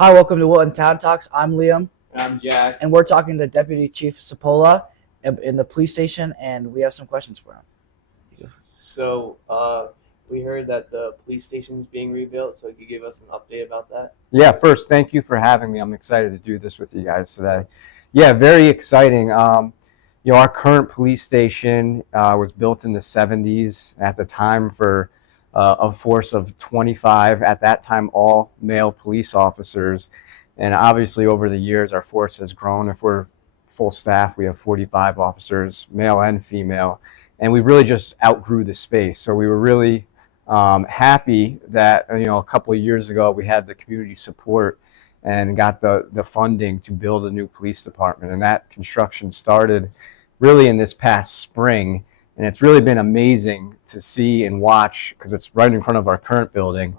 Hi, welcome to Wilton Town Talks. I'm Liam, And I'm Jack. and we're talking to Deputy Chief Cipolla in the police station, and we have some questions for him. So, we heard that the police station is being rebuilt, so could you give us an update about that? Yeah, first, thank you for having me. I'm excited to do this with you guys today. Yeah, very exciting. Our current police station was built in the 70s at the time for a force of 25, at that time, all male police officers. And obviously, over the years, our force has grown. If we're full staff, we have 45 officers, male and female. And we've really just outgrew the space. So we were really happy that a couple of years ago we had the community support and got the funding to build a new police department, and that construction started really in this past spring, and it's really been amazing to see and watch because it's right in front of our current building,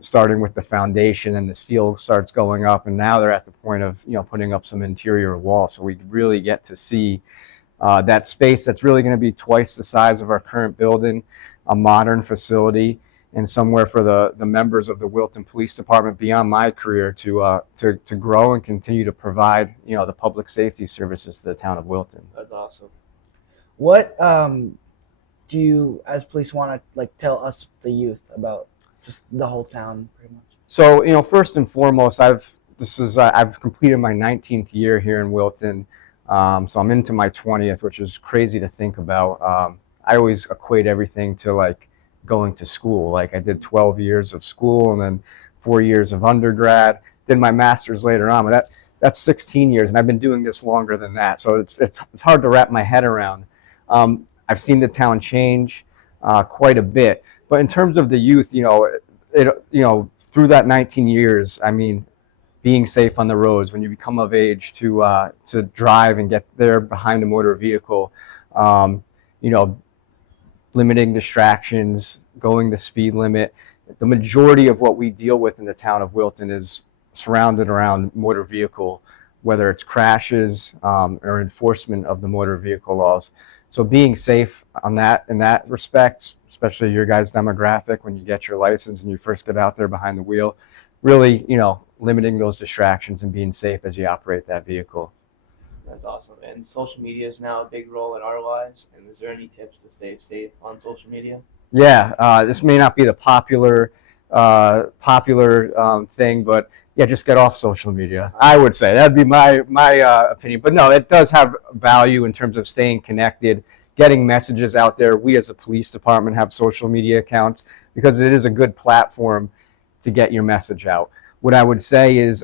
starting with the foundation, and the steel starts going up, and now they're at the point of putting up some interior walls, so we really get to see that space that's really going to be twice the size of our current building, a modern facility, and somewhere for the members of the Wilton Police Department beyond my career to grow and continue to provide the public safety services to the town of Wilton. That's awesome. What do you, as police, want to tell us, the youth, about just the whole town, pretty much? So first and foremost, I've completed my 19th year here in Wilton, so I'm into my 20th, which is crazy to think about. I always equate everything to going to school. Like I did 12 years of school and then 4 years of undergrad, did my master's later on, but that's 16 years, and I've been doing this longer than that. So it's hard to wrap my head around. I've seen the town change quite a bit, but in terms of the youth, through that 19 years, I mean, being safe on the roads when you become of age to drive and get there behind a motor vehicle, limiting distractions, going the speed limit. The majority of what we deal with in the town of Wilton is surrounded around motor vehicle, whether it's crashes or enforcement of the motor vehicle laws. So being safe in that respect, especially your guys' demographic, when you get your license and you first get out there behind the wheel, really, limiting those distractions and being safe as you operate that vehicle. That's awesome. And social media is now a big role in our lives. And is there any tips to stay safe on social media? Yeah, this may not be the popular thing, but yeah, just get off social media. I would say that'd be my opinion. But no, it does have value in terms of staying connected, getting messages out there. We as a police department have social media accounts because it is a good platform to get your message out. What I would say is,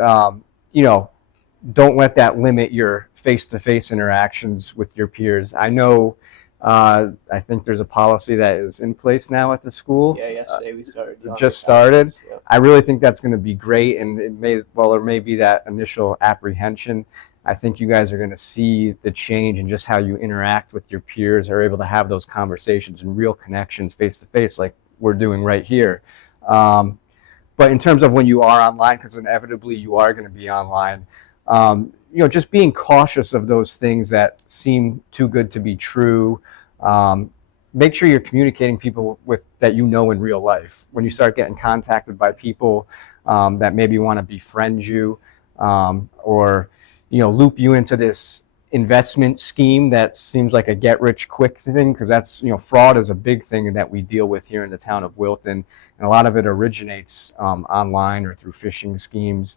don't let that limit your face-to-face interactions with your peers. I know, I think there's a policy that is in place now at the school. Yeah, yesterday we started. Just started. Yep. I really think that's going to be great, and there may be that initial apprehension. I think you guys are going to see the change in just how you interact with your peers, are able to have those conversations and real connections face-to-face like we're doing right here. But in terms of when you are online, because inevitably you are going to be online, just being cautious of those things that seem too good to be true. Make sure you're communicating people that in real life. When you start getting contacted by people that maybe want to befriend you or loop you into this investment scheme that seems like a get-rich-quick thing, because that's fraud is a big thing that we deal with here in the town of Wilton, and a lot of it originates online or through phishing schemes.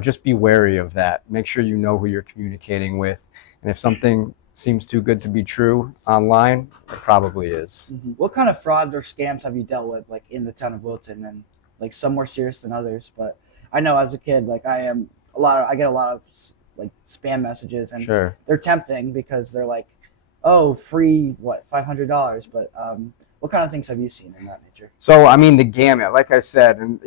Just be wary of that. Make sure you know who you're communicating with. And if something seems too good to be true online, it probably is. Mm-hmm. What kind of frauds or scams have you dealt with, in the town of Wilton? And some more serious than others. But I know as a kid, I get a lot of spam messages, and Sure. They're tempting because they're oh, free $500. But what kind of things have you seen in that nature? So I mean, the gamut, like I said, and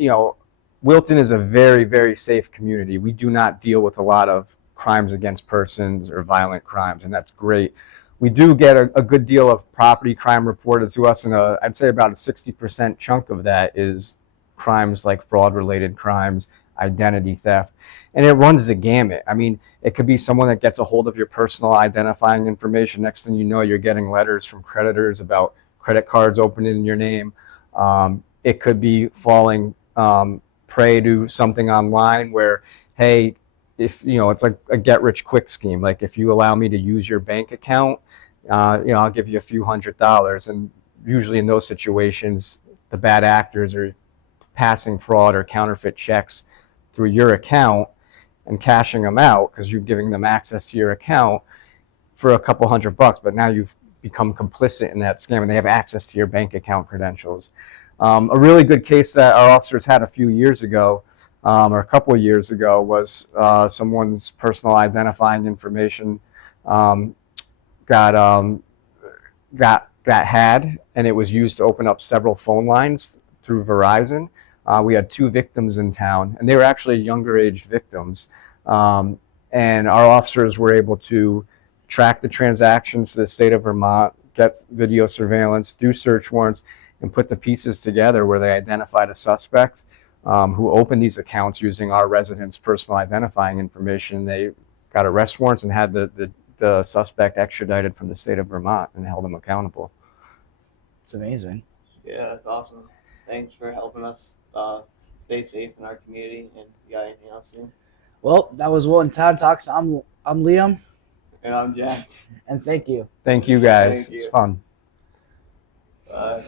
Wilton is a very, very safe community. We do not deal with a lot of crimes against persons or violent crimes, and that's great. We do get a good deal of property crime reported to us, and I'd say about a 60% chunk of that is crimes like fraud-related crimes, identity theft, and it runs the gamut. I mean, it could be someone that gets a hold of your personal identifying information. Next thing you know, you're getting letters from creditors about credit cards opened in your name. It could be falling prey to something online where, hey, if it's like a get rich quick scheme, like if you allow me to use your bank account, I'll give you a few $100s. And usually in those situations, the bad actors are passing fraud or counterfeit checks through your account and cashing them out because you've given them access to your account for a couple $100, but now you've become complicit in that scam and they have access to your bank account credentials. A really good case that our officers had a few years ago, or a couple of years ago, was someone's personal identifying information got had, and it was used to open up several phone lines through Verizon. We had 2 victims in town, and they were actually younger aged victims. And our officers were able to track the transactions to the state of Vermont, get video surveillance, do search warrants, and put the pieces together where they identified a suspect who opened these accounts using our residents' personal identifying information. They got arrest warrants and had the suspect extradited from the state of Vermont and held him accountable. It's amazing. Yeah, that's awesome. Thanks for helping us stay safe in our community. And you got anything else, Ian? Well, that was Will and Town Talks. I'm Liam. And I'm Jack. And thank you. Thank you guys. Thank you. It's fun. Bye.